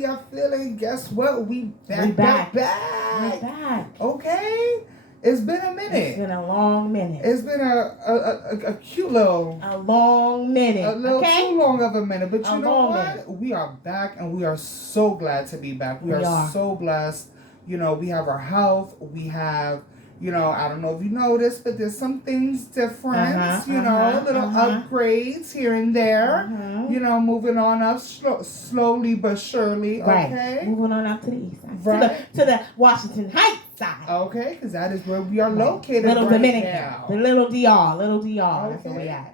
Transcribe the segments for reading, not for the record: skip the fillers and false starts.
Y'all feeling? Guess what? We back. We back. Back. We're back. Okay. It's been a minute. It's been a long minute. It's been a cute little. A long minute. A little too long of a minute. But you know what? Minute. We are back and we are so glad to be back. We are so blessed. You know, we have our health. We have, you know, I don't know if you noticed, but there's some things different. Little upgrades here and there. You know, moving on up slowly but surely. Okay. Right. Moving on up to the east side. Right. To the Washington Heights side. Okay, because that is where we are located. Little right Dominican. now. The little DR. Little DR. Okay. That's where we at.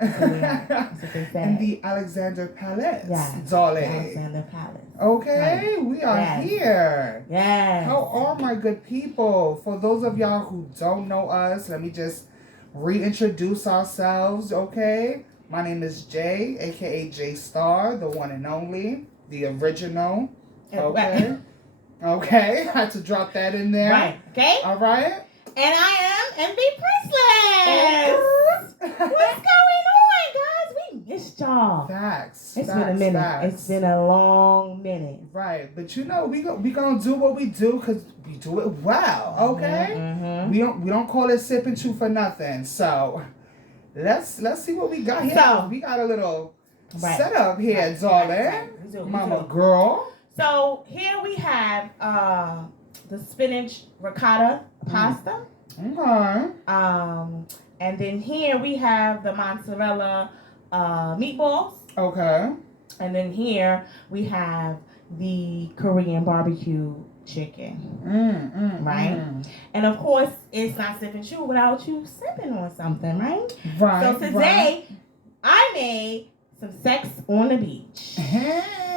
That's what they say. In the Alexander Palace. Yes. Dolly. Alexander Palace. Okay, right. We are here. Yes. How are my good people? For those of y'all who don't know us, let me just reintroduce ourselves, okay? My name is Jay, aka J Star, the one and only, the original. Okay. Okay, I had to drop that in there. Right. Okay. All right. And I am MV Priceless. What's going on, guys? We missed y'all. Facts. It's been a minute. Facts. It's been a long minute. Right, but you know we gonna do what we do because we do it well. Okay. Mm-hmm. We don't call it sip and chew for nothing. So let's see what we got here. So we got a little setup here, darling. Right. Mama girl. So here we have the spinach ricotta pasta. Okay. And then here we have the mozzarella meatballs. Okay. And then here we have the Korean barbecue chicken. Right? And of course, it's not sip and chew without you sipping on something, right? Right. So today, I made some sex on the beach.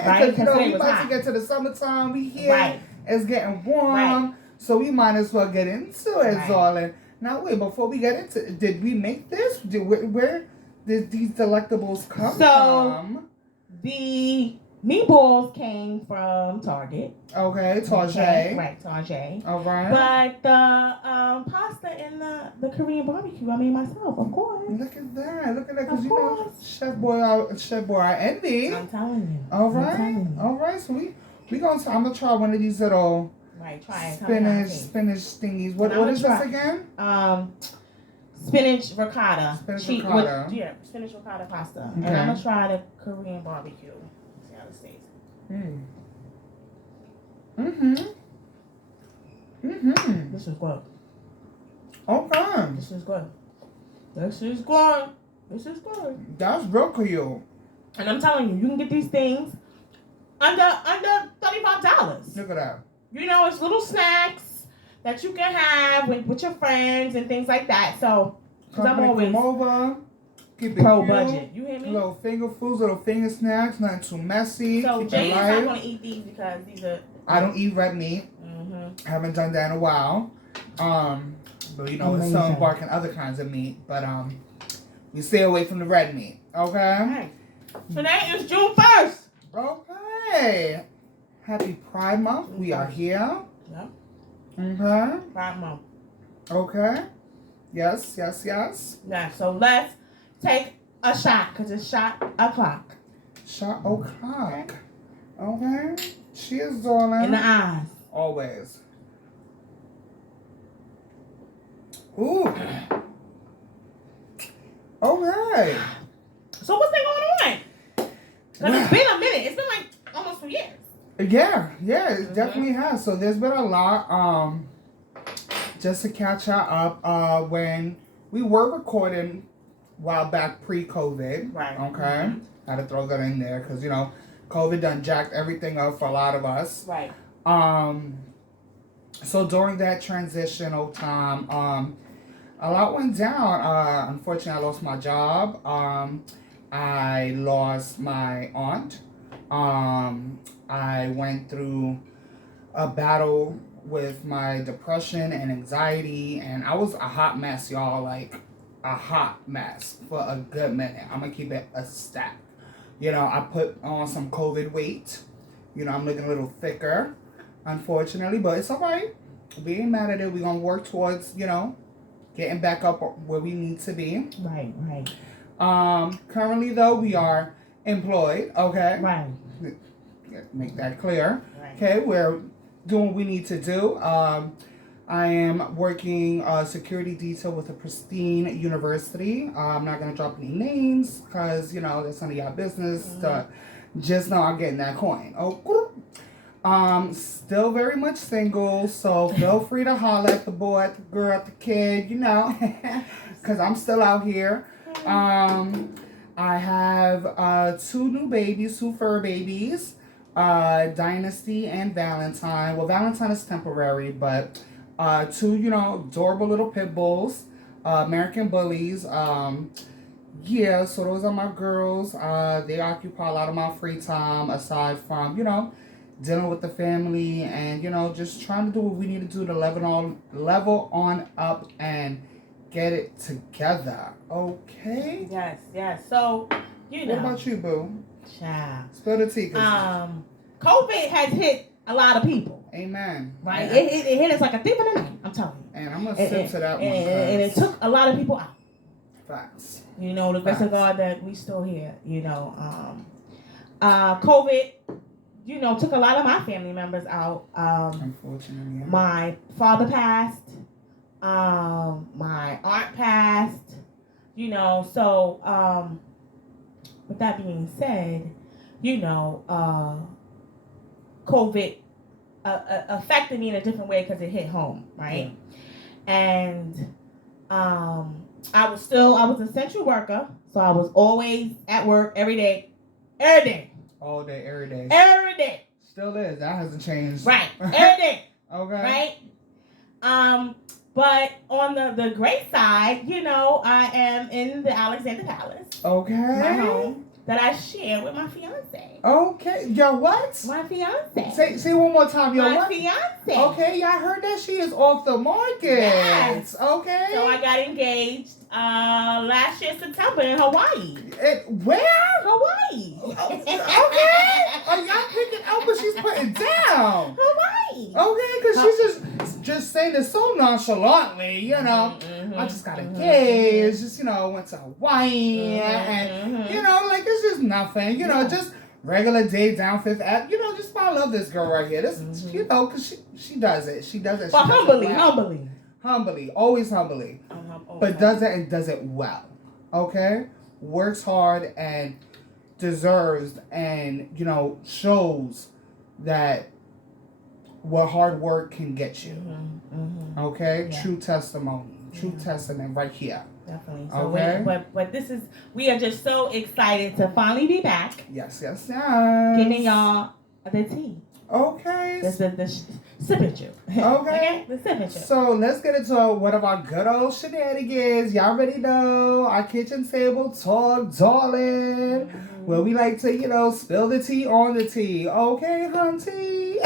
Right? You know, we about to get to the summertime. We here. Right. It's getting warm. Right. So we might as well get into it, darling. Now, wait, before we get into it, did we make this? Where did these delectables come from? The meatballs came from Target. Okay, Target. Okay, right, Target. All right. But the pasta and the Korean barbecue, I made myself, of course. Look at that. Because you know, Chef Boy, I envy. I'm telling you. All right. So I'm gonna try one of these little spinach thingies. What is this again? Spinach ricotta. Spinach ricotta. Spinach ricotta pasta. Okay. And I'm gonna try the Korean barbecue. See how this tastes. This is good. Okay. This is good. That's real cute. And I'm telling you, you can get these things under $35. Look at that. You know, it's little snacks that you can have with your friends and things like that. So, because I'm always over, keep it pro cute, budget. You hear me? Little finger foods, little finger snacks, nothing too messy. So Jay is not going to eat these because these are. I don't eat red meat. I haven't done that in a while. But you know, there's some bark and other kinds of meat. But we stay away from the red meat. Okay. Right. Today is June 1st. Okay. Happy Pride Month. We are here. Yeah. Okay. Pride Month. Okay. Yes. Yeah, so let's take a shot because it's shot o'clock. Shot o'clock. Okay. Cheers, darling. In the eyes. Always. Ooh. Okay. So what's been going on? Because it's been a minute. It's been like almost 2 years. Yeah, it definitely has. So there's been a lot. Just to catch y'all up, when we were recording a while back pre-COVID. Right. Okay. Had to throw that in there because, you know, COVID done jacked everything up for a lot of us. Right. So during that transitional time, a lot went down. Unfortunately, I lost my job. I lost my aunt. I went through a battle with my depression and anxiety, and I was a hot mess, y'all. Like a hot mess for a good minute. I'm gonna keep it a stack. You know, I put on some COVID weight. You know, I'm looking a little thicker, unfortunately, but it's all right. We ain't mad at it. We're gonna work towards, you know, getting back up where we need to be. Right. Currently, though, we are employed, okay? Right. Make that clear. Right. Okay, we're doing what we need to do. I am working security detail with a pristine university. I'm not going to drop any names because, that's none of y'all business. Just know I'm getting that coin. Oh, still very much single, so feel free to holler at the boy, at the girl, at the kid, because I'm still out here. I have 2 new babies, 2 fur babies, Dynasty and Valentine. Well, Valentine is temporary, but 2, adorable little pit bulls, American bullies. Yeah, so those are my girls. They occupy a lot of my free time aside from, dealing with the family and, just trying to do what we need to do to level on up and get it together. Okay? Yes. So, What about you, boo? Child. Spill the tea. COVID has hit a lot of people. Amen. Right? Yeah. It hit us like a thief in the night. I'm telling you. And I'm going to sip to that one. And it took a lot of people out. Facts. The grace of God that we still here. COVID, took a lot of my family members out. Unfortunately. Yeah. My father passed. My aunt passed. So, with that being said, COVID affected me in a different way because it hit home, right? Yeah. And I was an essential worker, so I was always at work every day. All day, every day. Every day. Still is. That hasn't changed. Right. Every day. Okay. Right? But on the great side, I am in the Alexander Palace. Okay. My home that I share with my fiance. Okay. Yo, what? My fiance. Say one more time. Yo, my what? Fiance. Okay, y'all heard that she is off the market. Yes. Okay. So I got engaged last year September in Hawaii. Where? Hawaii. Okay. Oh, y'all picking up what she's putting down. Hawaii. Okay, because she's just saying it so nonchalantly, I just got engaged, just, went to Hawaii, and, it's just nothing, just regular day down Fifth Ave, just I love this girl right here. This, because she does it. She does it. But humbly. Always humbly. But does it and does it well. Okay? Works hard and deserves and, shows that what hard work can get you. Okay? Yeah. True testimony. True testament right here. Definitely. So okay. But we are just so excited to finally be back. Yes. Giving y'all the tea. Okay. The sipping chew. Okay. The sipping chew. So let's get into one of our good old shenanigans. Y'all already know our kitchen table talk, darling. Where we like to, spill the tea on the tea. Okay, hunty.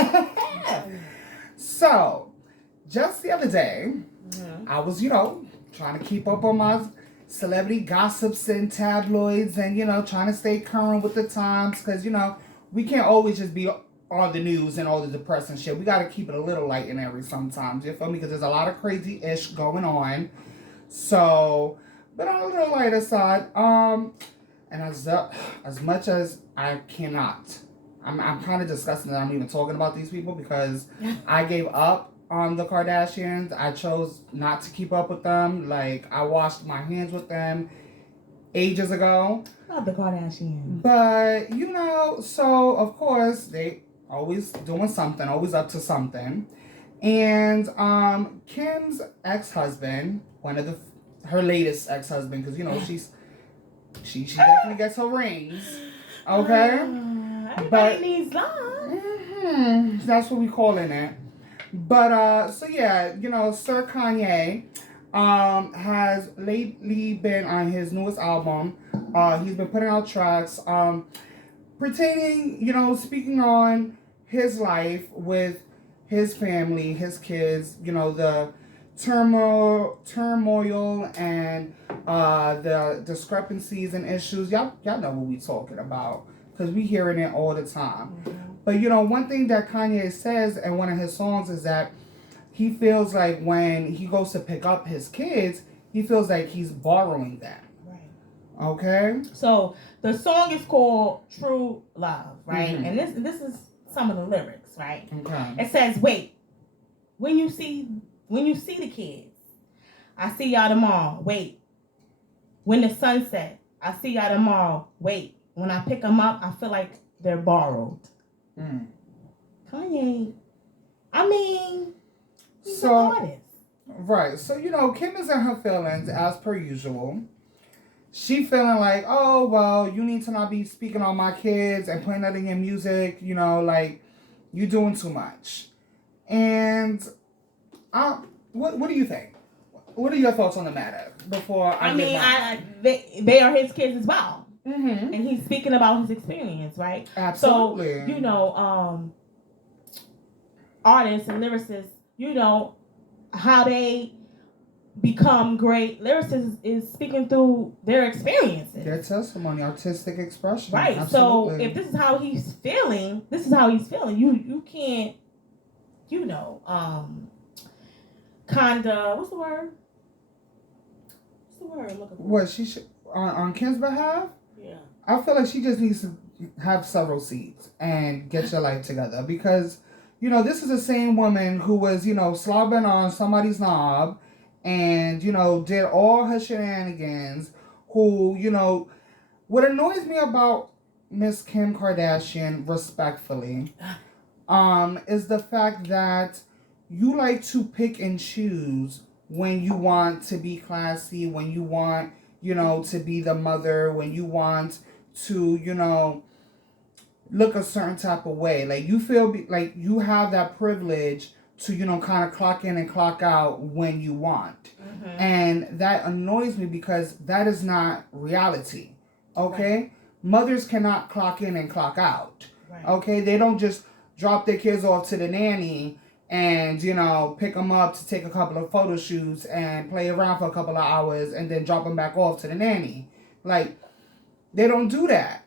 So, just the other day, I was, trying to keep up on my celebrity gossips and tabloids and, trying to stay current with the times because, we can't always just be on the news and all the depressing shit. We got to keep it a little light and airy sometimes, you feel me? Because there's a lot of crazy-ish going on. So, but on a little lighter side, and as much as I cannot, I'm kind of disgusted that I'm even talking about these people because I gave up on the Kardashians. I chose not to keep up with them. Like, I washed my hands with them ages ago. Not the Kardashians. But, so, of course, they always doing something, always up to something. And Kim's ex-husband, her latest ex-husband, because, she definitely gets her rings. Okay? Everybody needs love. That's what we calling it. But, so yeah, Sir Kanye has lately been on his newest album. He's been putting out tracks pertaining, speaking on his life with his family, his kids, the turmoil and the discrepancies and issues. Y'all know what we talking about because we hearing it all the time. But, one thing that Kanye says in one of his songs is that he feels like when he goes to pick up his kids, he feels like he's borrowing them. Right. Okay? So, the song is called True Love, right? And this is some of the lyrics, right? Okay. It says, "Wait, when you see the kids, I see y'all tomorrow. Wait, when the sun sets, I see y'all tomorrow. Wait, when I pick them up, I feel like they're borrowed." Kanye, I mean, he's an artist. Right. So, Kim is in her feelings as per usual. She feeling like, oh, well, you need to not be speaking on my kids and putting that in your music, like, you doing too much. And what do you think? What are your thoughts on the matter before they are his kids as well. Mm-hmm. And he's speaking about his experience, right? Absolutely. So, artists and lyricists, how they become great lyricists is speaking through their experiences. Their testimony, artistic expression. Right. Absolutely. So if this is how he's feeling, You can't, kinda, what's the word I'm looking for? What she should on Kim's behalf? Yeah. I feel like she just needs to have several seats and get your life together because, this is the same woman who was, slobbing on somebody's knob and, did all her shenanigans who, what annoys me about Miss Kim Kardashian, respectfully, is the fact that you like to pick and choose when you want to be classy, when you want, to be the mother, when you want to, look a certain type of way. Like, you feel like you have that privilege to, kind of clock in and clock out when you want. Mm-hmm. And that annoys me because that is not reality. Okay? Right. Mothers cannot clock in and clock out. Right. Okay? They don't just drop their kids off to the nanny and, pick them up to take a couple of photo shoots and play around for a couple of hours and then drop them back off to the nanny. Like, they don't do that.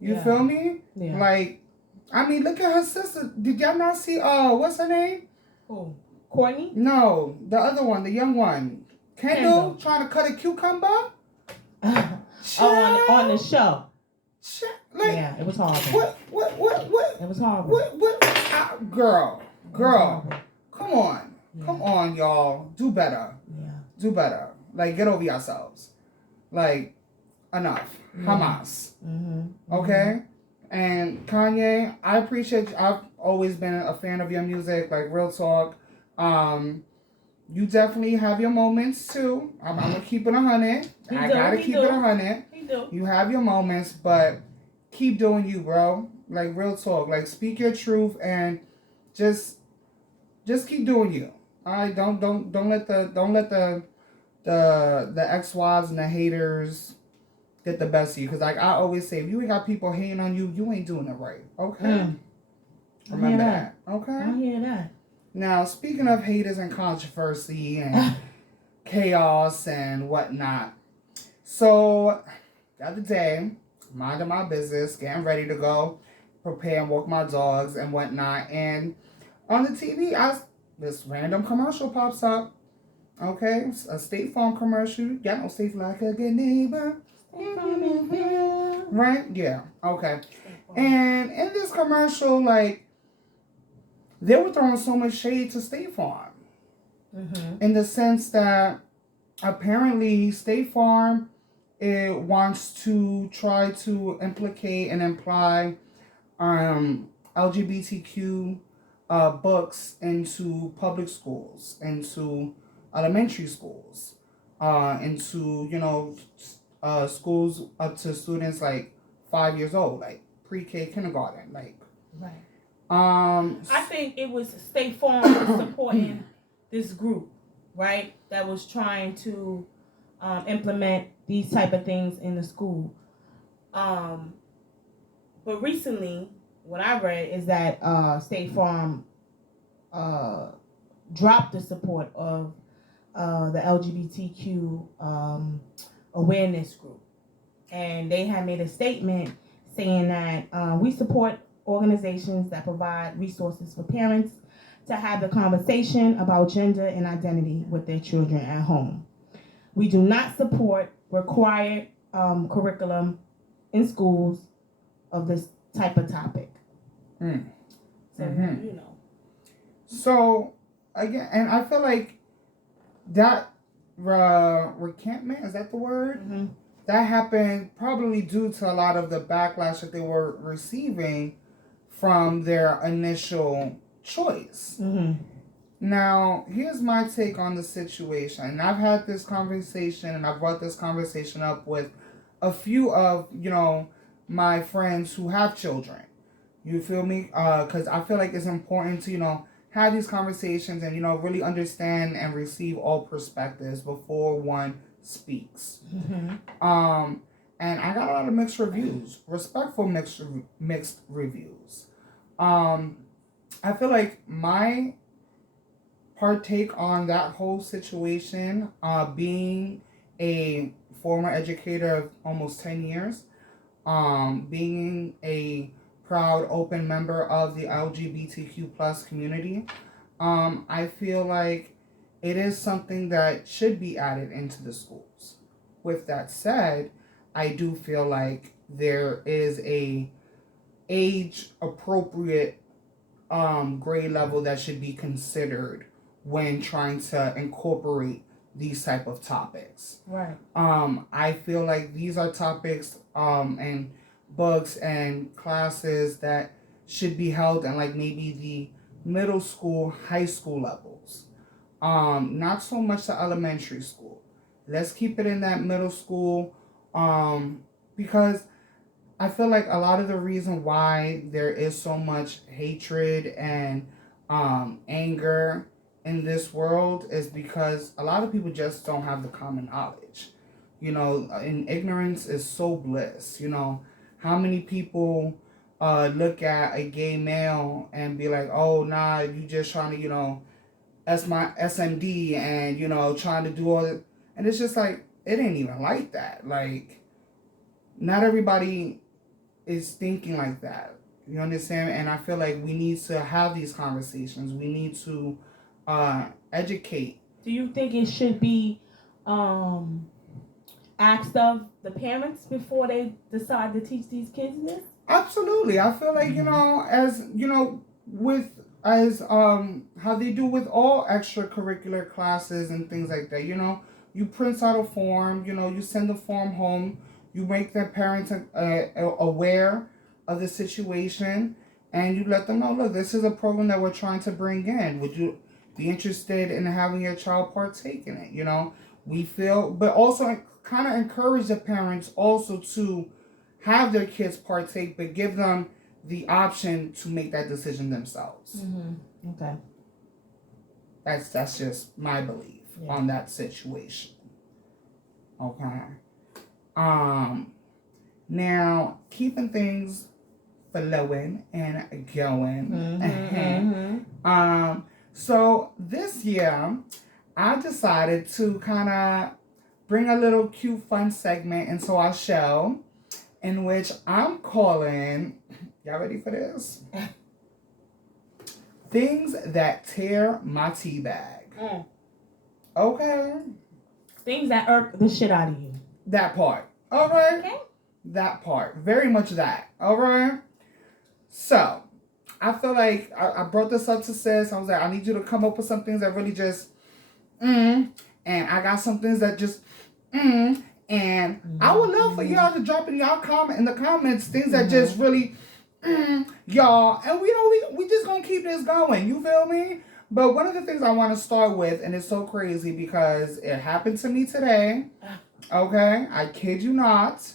You feel me? Yeah. Like, I mean, look at her sister. Did y'all not see, what's her name? Who? Courtney? No, the other one, the young one. Kendall trying to cut a cucumber? On the show. Like, yeah, it was horrible. What? It was horrible. Girl, come on. Yeah. Come on, y'all. Do better. Yeah. Do better. Like, get over yourselves. Like, enough. Mm-hmm. Hamas. Mm-hmm. Okay? And Kanye, I appreciate you. I've always been a fan of your music, like, real talk. You definitely have your moments, too. I'm going to keep it 100. I got to keep it 100. You have your moments, but keep doing you, bro. Like, real talk. Like, speak your truth and just keep doing you. All right? Don't let the ex-wives and the haters get the best of you. Because, like I always say, if you ain't got people hating on you, you ain't doing it right. Okay? Remember that. Okay? I hear that. Now, speaking of haters and controversy and chaos and whatnot. So, the other day, minding my business, getting ready to go, prepare and walk my dogs and whatnot. And on the TV, this random commercial pops up. Okay? A Statefarm commercial. Y'all know State like a good neighbor. Right? Yeah. Okay. And in this commercial, like, they were throwing so much shade to State Farm. Mm-hmm. In the sense that apparently State Farm wants to try to implicate and imply Lbgtq books into public schools, into elementary schools, into, schools up to students like 5 years old, like pre-K, kindergarten, like. Right. I think it was State Farm supporting this group, right? That was trying to implement these type of things in the school. But recently, what I read is that State Farm dropped the support of the LGBTQ awareness group. And they had made a statement saying that we support organizations that provide resources for parents to have the conversation about gender and identity with their children at home. We do not support required curriculum in schools of this type of topic. So, you know. So, again, and I feel like that recampment, is that the word? Mm-hmm. That happened probably due to a lot of the backlash that they were receiving from their initial choice. Mm-hmm. Now, here's my take on the situation. And I've had this conversation, and I brought this conversation up with a few of, my friends who have children. You feel me? Because I feel like it's important to, have these conversations and, really understand and receive all perspectives before one speaks. Mm-hmm. And I got a lot of mixed reviews, respectful mixed reviews. I feel like my partake on that whole situation, being a former educator of almost 10 years, being a proud open member of the Lbgtq plus community, I feel like it is something that should be added into the schools. With that said, I do feel like there is a age appropriate grade level that should be considered when trying to incorporate these type of topics. Right. I feel like these are topics and books and classes that should be held in like maybe the middle school, high school levels. Not so much the elementary school. Let's keep it in that middle school, because I feel like a lot of the reason why there is so much hatred and anger in this world is because a lot of people just don't have the common knowledge. And ignorance is so bliss. How many people look at a gay male and be like, oh, nah, you just trying to, that's my SMD and, trying to do all that. And it's just like, it ain't even like that. Like, not everybody is thinking like that. You understand? And I feel like we need to have these conversations. We need to educate. Do you think it should be asked of the parents before they decide to teach these kids this? Absolutely. I feel like, as how they do with all extracurricular classes and things like that, you print out a form, you send the form home, you make their parents aware of the situation, and you let them know, look, this is a program that we're trying to bring in. Would you be interested in having your child partake in it? We feel, but also kind of encourage the parents also to have their kids partake, but give them the option to make that decision themselves. Mm-hmm. Okay. That's just my belief on that situation. Okay. Now, keeping things flowing and going. Mm-hmm. So this year, I decided to kind of bring a little cute fun segment into our show, in which I'm calling, y'all ready for this? Things that tear my tea bag. Okay. Things that irk the shit out of you. That part. All right. Okay. That part. Very much that. All right. So, I feel like I brought this up to sis. I was like, I need you to come up with some things that really just, and I got some things that just, and I would love for y'all to drop in the comments things that just really, y'all. And we just gonna keep this going. You feel me? But one of the things I want to start with, and it's so crazy because it happened to me today. Okay, I kid you not.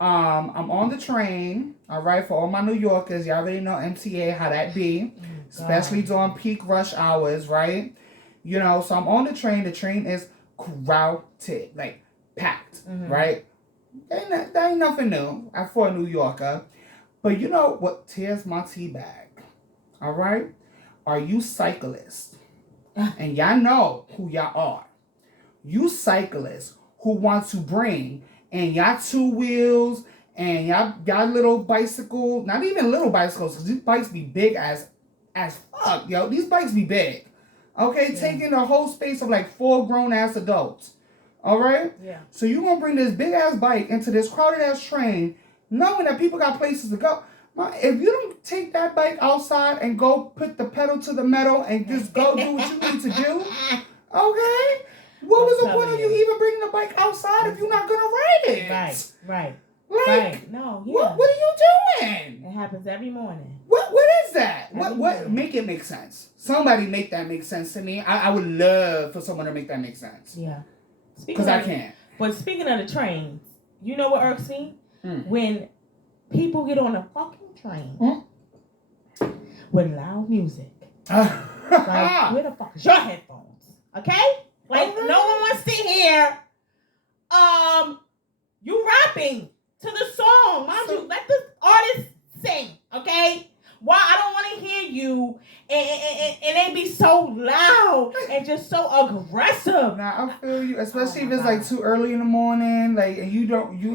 I'm on the train. All right, for all my New Yorkers, y'all already know MTA how that be, especially during peak rush hours, right? So I'm on the train. The train is crowded, like packed, right? That ain't nothing new for a New Yorker. But you know what tears my tea bag? All right, are you cyclists? And y'all know who y'all are. You cyclists who want to bring and y'all 2 wheels and y'all little bicycle, not even little bicycles, because these bikes be big as fuck, yo. These bikes be big. Okay, taking the whole space of like 4 grown ass adults. All right? Yeah. So you gonna bring this big ass bike into this crowded ass train, knowing that people got places to go. If you don't take that bike outside and go put the pedal to the metal and just go do what you need to do, okay? What was the point of you even bringing the bike outside if you're not gonna ride it? Right. Like, right. No, yeah. What are you doing? It happens every morning. What is that? What make it make sense? Somebody make that make sense to me. I would love for someone to make that make sense. Yeah. Because I can't. But speaking of the trains, you know what irks me? When people get on a fucking train with loud music. Like, where the fuck is your headphones? Okay? Like, no one wants to hear you rapping to the song. Mind you, let the artist sing, okay? Why I don't want to hear you and they be so loud and just so aggressive. Now I feel you, especially if it's like too early in the morning, like, and you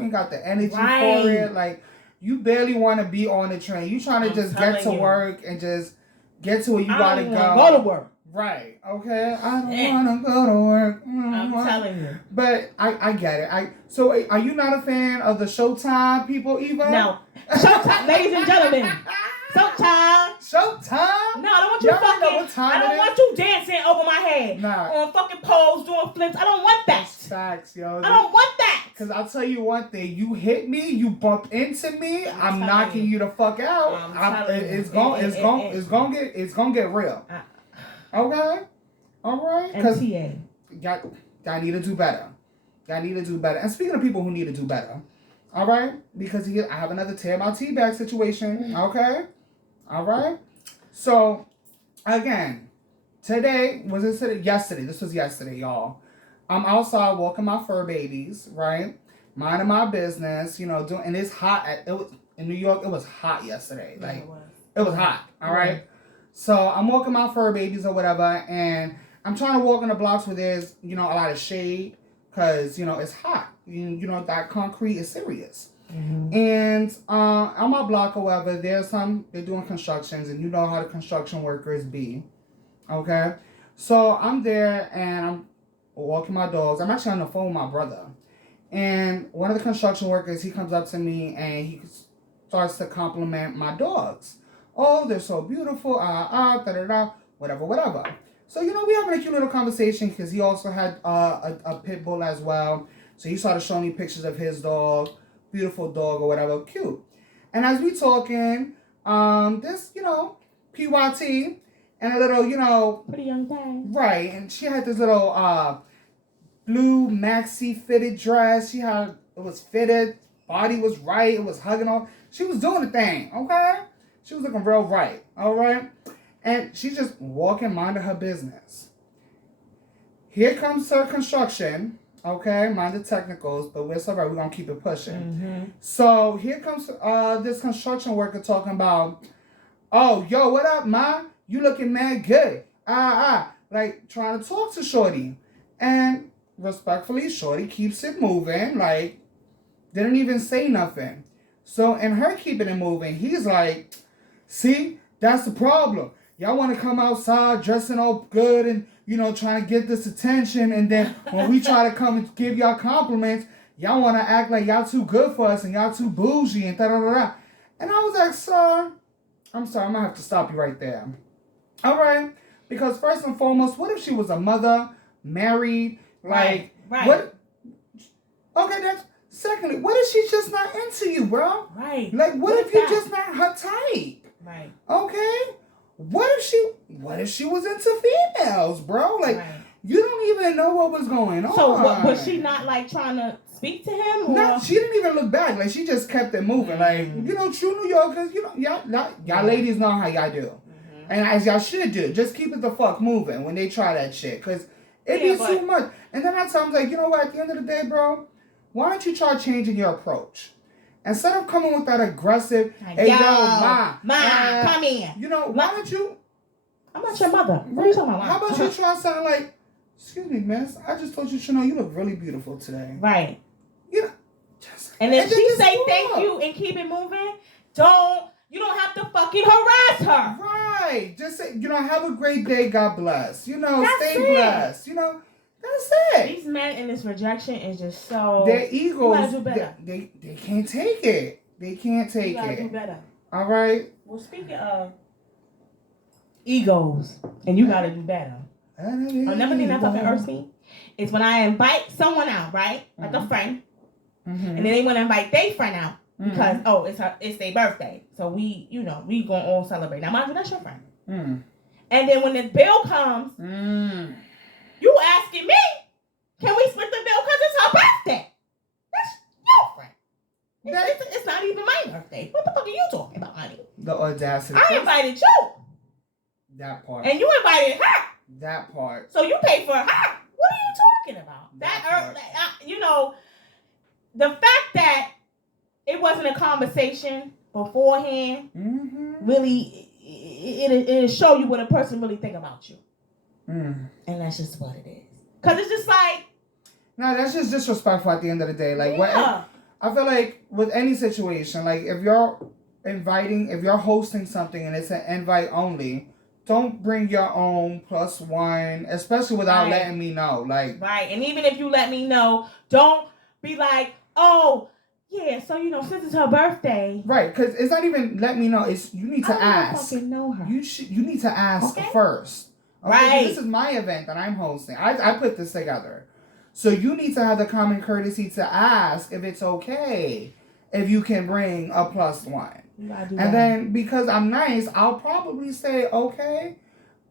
ain't got the energy for it. Like, you barely want to be on the train. You trying to just get to work and just get to where you gotta go to work. Right. Okay. I don't want to go to work. I'm telling you. But I get it. So are you not a fan of the Showtime people, Eva? No. Showtime, ladies and gentlemen. Showtime. Showtime? No, I don't want you I don't want you dancing over my head. On fucking poles, doing flips. I don't want that. That's facts, yo. I don't want that. Because I'll tell you one thing. You hit me, you bump into me, I'm knocking you the fuck out. It's gonna get real. Okay? Alright? Because y'all need to do better. Y'all need to do better. And speaking of people who need to do better, alright? Because I have another tear my tea bag situation. Okay? Alright? So, again, yesterday. This was yesterday, y'all. I'm outside walking my fur babies, right? Minding my business, doing, and it's hot. In New York, it was hot yesterday. Like, it was hot, alright? So, I'm walking my fur babies or whatever, and I'm trying to walk in the blocks where there's, a lot of shade, because, it's hot. That concrete is serious. Mm-hmm. And on my block, however, they're doing constructions, and you know how the construction workers be. Okay? So I'm there, and I'm walking my dogs. I'm actually on the phone with my brother. And one of the construction workers, he comes up to me, and he starts to compliment my dogs. Oh, they're so beautiful, da-da-da, whatever. So, we having a cute little conversation, because he also had a pit bull as well. So he started showing me pictures of his dog, beautiful dog or whatever, cute. And as we talking, this, PYT and a little, pretty young thing. Right. And she had this little blue maxi fitted dress. It was fitted, body was right, it was hugging on. She was doing the thing, okay? She was looking real right, all right? And she's just walking, minding her business. Here comes her construction. Okay, mind the technicals, but we're so right. We're going to keep it pushing. Mm-hmm. So here comes this construction worker talking about, oh, yo, what up, ma? You looking mad good. Like trying to talk to Shorty. And respectfully, Shorty keeps it moving. Like, didn't even say nothing. So in her keeping it moving, he's like, see, that's the problem. Y'all want to come outside dressing all good and, trying to get this attention. And then when we try to come and give y'all compliments, y'all want to act like y'all too good for us and y'all too bougie and da-da-da-da. And I was like, sir, I'm sorry, I'm going to have to stop you right there. All right? Because first and foremost, what if she was a mother, married, like, right. What? Okay, secondly, what if she's just not into you, bro? Right. Like, what if you're just not her type? Right. Okay? What if she was into females, bro? Like, you don't even know what was going on. So, was she not, like, trying to speak to him? Or? No, she didn't even look back. Like, she just kept it moving. Like, true New Yorkers, y'all ladies know how y'all do. Mm-hmm. And as y'all should do. Just keep it the fuck moving when they try that shit. Because it be too much. And then I tell them, like, you know what? At the end of the day, bro, why don't you try changing your approach? Instead of coming with that aggressive, hey, yo, ma, come in. Why don't you? I'm not your mother. What are you talking about? How about you try something like, excuse me, miss, I just told you, you look really beautiful today. Right. And if she say thank you and keep it moving, you don't have to fucking harass her. Right. Just say, have a great day, God bless. Stay blessed. That's it. These men in this rejection is just so... Their egos, do better. They can't take it. They can't take it. Do better. All right. Well, speaking of egos, and you gotta do better. Another thing that fucking irks me is when I invite someone out, right? Like a friend, and then they want to invite their friend out because it's their birthday, so we gonna all celebrate. Now, mind you, that's your friend. And then when the bill comes, you asking me, can we split the bill because it's her birthday? That's your friend. It's not even my birthday. What the fuck are you talking about, honey? The audacity. I invited you. That part. And you invited her. That part. So you paid for her. What are you talking about? The fact that it wasn't a conversation beforehand, really, it'll show you what a person really think about you. And that's just what it is. Because it's just like... No, that's just disrespectful at the end of the day. Like, I feel like with any situation, like if you're hosting something and it's an invite only, don't bring your own +1, especially without letting me know. Like, right. And even if you let me know, don't be like, oh, yeah, so, since it's her birthday. Right, because it's not even let me know. It's you need to ask. I fucking know her. You need to ask first. Okay? Right. This is my event that I'm hosting. I put this together. So you need to have the common courtesy to ask if it's okay if you can bring a +1. And then because I'm nice, I'll probably say okay.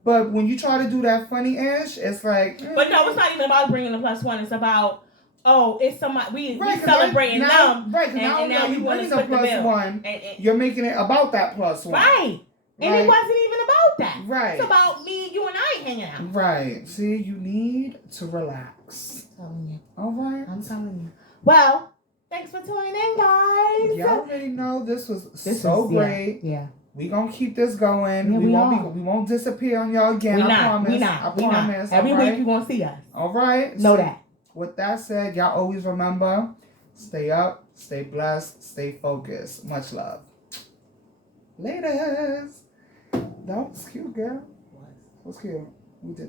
But when you try to do that funny-ish, it's like... But no, it's not even about bringing a +1. It's about, it's somebody, we celebrating them. Right, because now you bring the +1, you're making it about that +1. Right. And it wasn't even about that. Right. It's about me, you, and I hanging out. Right. See, you need to relax. I'm telling you. All right. I'm telling you. Well, thanks for tuning in, guys. Y'all already know this was so great. Yeah. We gonna keep this going. Yeah, we won't disappear on y'all again. I promise. I promise. Every week you're gonna see us. All right. Know that. With that said, y'all always remember, stay up, stay blessed, stay focused. Much love. Laters. That was cute, girl. What was cute? We did.